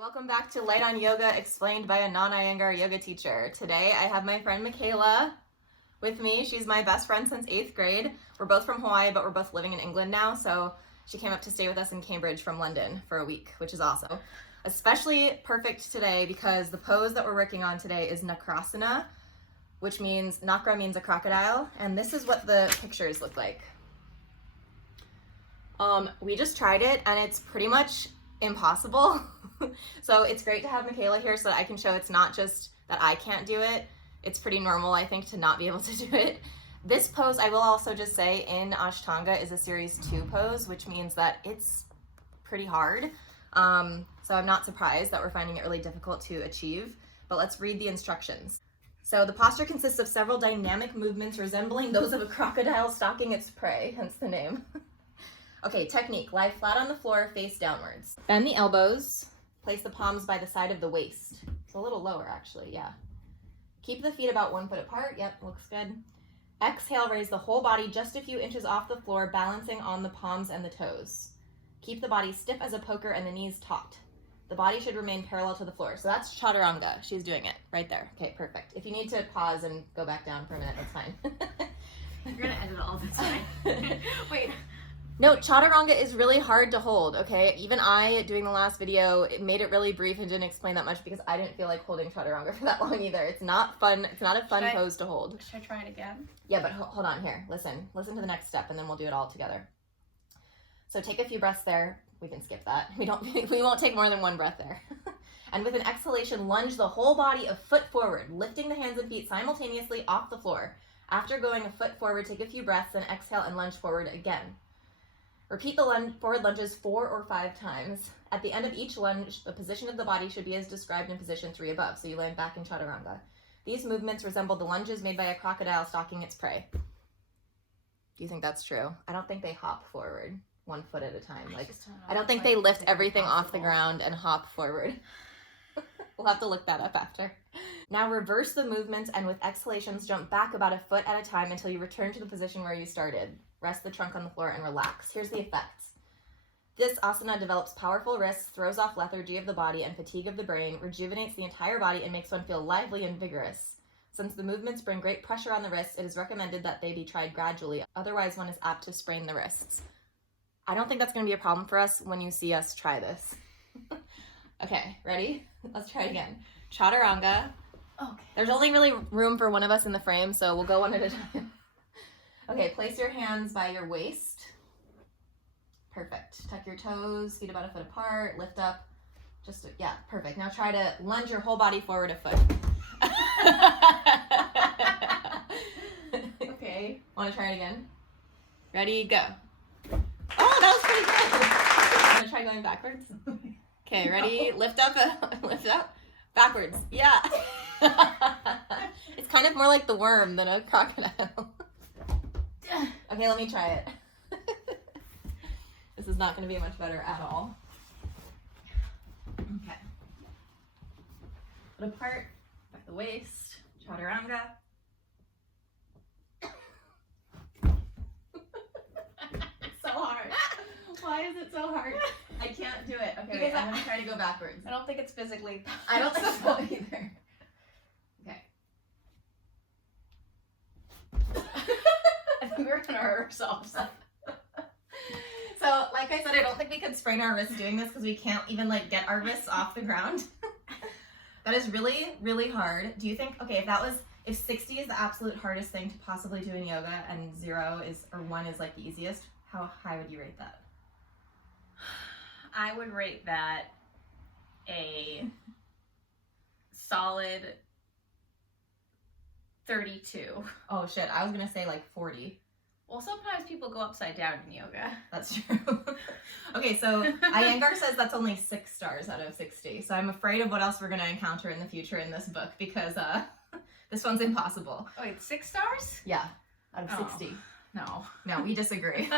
Welcome back to Light on Yoga explained by a non-Iyengar yoga teacher. Today I have my friend Mikayla with me. She's my best friend since 8th grade. We're both from Hawaii, but we're both living in England now, so she came up to stay with us in Cambridge from London for a week, which is awesome. Especially perfect today because the pose that we're working on today is Nakrasana, which means, Nakra means a crocodile, and this is what the pictures look like. We just tried it and it's pretty much impossible. So it's great to have Mikayla here so that I can show it's not just that I can't do it. It's pretty normal, I think, to not be able to do it. This pose, I will also just say, in Ashtanga is a series 2 pose, which means that it's pretty hard. So I'm not surprised that we're finding it really difficult to achieve, but let's read the instructions. So the posture consists of several dynamic movements resembling those of a crocodile stalking its prey, hence the name. Okay, technique. Lie flat on the floor, face downwards. Bend the elbows. Place the palms by the side of the waist. It's a little lower, actually, yeah. Keep the feet about 1 foot apart. Yep, looks good. Exhale, raise the whole body just a few inches off the floor, balancing on the palms and the toes. Keep the body stiff as a poker and the knees taut. The body should remain parallel to the floor. So that's Chaturanga. She's doing it right there. Okay, perfect. If you need to pause and go back down for a minute, that's fine. You're gonna edit all this, right? Wait. No, Chaturanga is really hard to hold, okay? Even I, doing the last video, it made it really brief and didn't explain that much because I didn't feel like holding Chaturanga for that long either. It's not fun. It's not a fun pose to hold. Should I try it again? Yeah, but hold on here. Listen to the next step and then we'll do it all together. So take a few breaths there. We can skip that. We won't take more than 1 breath there. And with an exhalation, lunge the whole body a foot forward, lifting the hands and feet simultaneously off the floor. After going a foot forward, take a few breaths, then exhale and lunge forward again. Repeat the forward lunges 4 or 5 times. At the end of each lunge, the position of the body should be as described in position 3 above, so you land back in Chaturanga. These movements resemble the lunges made by a crocodile stalking its prey. Do you think that's true? I don't think they hop forward 1 foot at a time. I don't think they lift everything off the ground and hop forward. We'll have to look that up after. Now reverse the movements and with exhalations jump back about a foot at a time until you return to the position where you started. Rest the trunk on the floor and relax. Here's the effects. This asana develops powerful wrists, throws off lethargy of the body and fatigue of the brain, rejuvenates the entire body, and makes one feel lively and vigorous. Since the movements bring great pressure on the wrists, it is recommended that they be tried gradually. Otherwise, one is apt to sprain the wrists. I don't think that's going to be a problem for us when you see us try this. Okay, ready? Let's try it again. Chaturanga. Okay. There's only really room for one of us in the frame, so we'll go one at a time. Okay, place your hands by your waist. Perfect. Tuck your toes, feet about a foot apart, lift up. Yeah, perfect. Now try to lunge your whole body forward a foot. Okay. Want to try it again? Ready, go. Oh, that was pretty good. I'm going to try going backwards. Okay, ready? Lift up, lift up. Backwards. Yeah. It's kind of more like the worm than a crocodile. Okay, let me try it. This is not going to be much better at all. Okay. Foot apart, back the waist, Chaturanga. It's so hard. Why is it so hard? I can't do it. Okay, Because I'm going to try to go backwards. I don't think it's physically I don't think so either. Okay. I think we're gonna hurt ourselves. So, like I said, I don't think we could sprain our wrists doing this because we can't even get our wrists off the ground. That is really, really hard. Do you think, okay, if 60 is the absolute hardest thing to possibly do in yoga and 1 is the easiest, how high would you rate that? I would rate that a solid 32. Oh shit, I was gonna say 40. Well, sometimes people go upside down in yoga. That's true. Okay, so Iyengar says that's only 6 stars out of 60. So I'm afraid of what else we're gonna encounter in the future in this book because this one's impossible. Oh, wait, 6 stars? Yeah, out of 60. No. No, we disagree.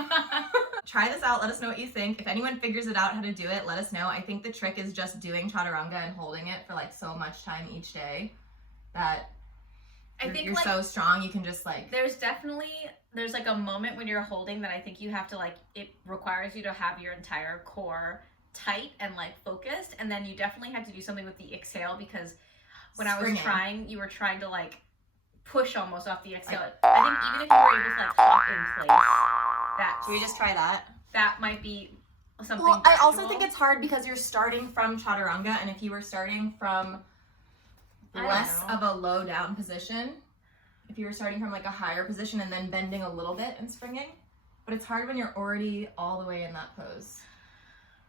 Try this out. Let us know what you think. If anyone figures it out how to do it, let us know. I think the trick is just doing Chaturanga and holding it for so much time each day that you're so strong you can just there's a moment when you're holding that I think you have to it requires you to have your entire core tight and like focused, and then you definitely had to do something with the exhale, because when I was Springing. trying, you were trying to like push almost off the exhale. I think even if you were able to like hop in place, that Should we just try that? that might be something. Well, I also gradual. think it's hard because you're starting from chaturanga, and if you were starting from less of a low down position, if you were starting from like a higher position and then bending a little bit and springing, but it's hard when you're already all the way in that pose.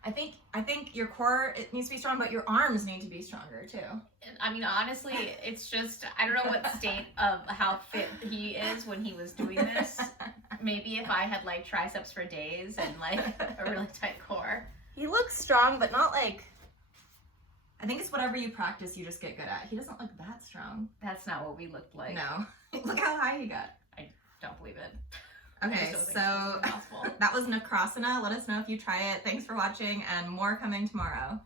I think your core, it needs to be strong, but your arms need to be stronger too. I mean, honestly, it's just, I don't know what state of how fit he is when he was doing this. Maybe if I had like triceps for days and like a really tight core. He looks strong, but not like, I think it's whatever you practice, you just get good at. He doesn't look that strong. That's not what we looked like. No. Look how high he got. Don't believe it. Okay, so that was Nakrasana. Let us know if you try it. Thanks for watching, and more coming tomorrow.